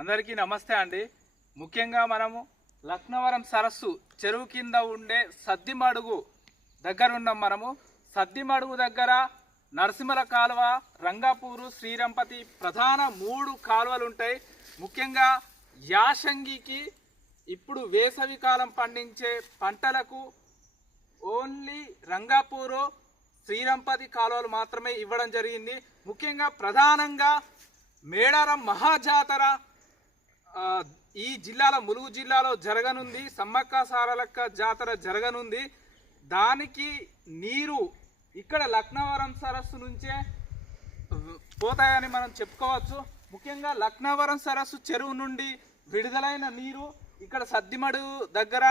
అందరికీ నమస్తే అండి. ముఖ్యంగా మనము లక్నవరం సరస్సు చెరువు కింద ఉండే సద్దిమడుగు దగ్గర ఉన్నాం. మనము సద్దిమడుగు దగ్గర నరసింహల కాలువ, రంగాపూరు, శ్రీరంపతి ప్రధాన 3 కాలువలు ఉంటాయి. ముఖ్యంగా యాసంగికి ఇప్పుడు వేసవి కాలం పండించే పంటలకు ఓన్లీ రంగాపూరు, శ్రీరంపతి కాలువలు మాత్రమే ఇవ్వడం జరిగింది. ముఖ్యంగా ప్రధానంగా మేడారం మహాజాతర ఈ జిల్లాలో, ములుగు జిల్లాలో జరగనుంది. సమ్మక్క సారలక్క జాతర జరగనుంది. దానికి నీరు ఇక్కడ లక్నవరం సరస్సు నుంచే పోతాయని మనం చెప్పుకోవచ్చు. ముఖ్యంగా లక్నవరం సరస్సు చెరువు నుండి విడుదలైన నీరు ఇక్కడ సద్దిమడుగు దగ్గర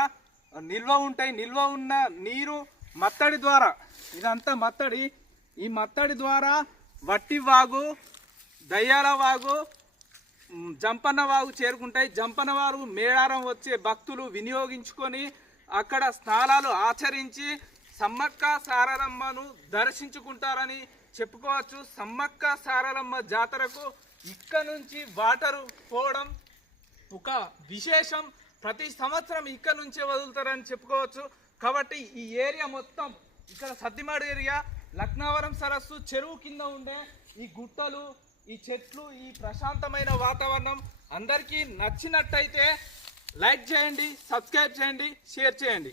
నిల్వ ఉంటాయి. నిల్వ ఉన్న నీరు మత్తడి ద్వారా, ఇదంతా మత్తడి, ఈ మత్తడి ద్వారా వట్టి వాగు, దయ్యాల వాగు, జంపన్న వాగు చేరుకుంటాయి. జంపన్న వాగు మేడారం వచ్చే భక్తులు వినియోగించుకొని అక్కడ స్నానాలు ఆచరించి సమ్మక్క సారలమ్మను దర్శించుకుంటారని చెప్పుకోవచ్చు. సమ్మక్క సారలమ్మ జాతరకు ఇక్కడ నుంచి వాటరు పోవడం ఒక విశేషం. ప్రతి సంవత్సరం ఇక్కడ నుంచే వదులుతారని చెప్పుకోవచ్చు. కాబట్టి ఈ ఏరియా మొత్తం, ఇక్కడ సద్దిమడు ఏరియా, లక్నవరం సరస్సు చెరువు కింద ఉండే ఈ గుట్టలు, ఈ చెట్లు, ఈ ప్రశాంతమైన వాతావరణం అందరికీ నచ్చినట్టయితే లైక్ చేయండి, సబ్స్క్రైబ్ చేయండి, షేర్ చేయండి.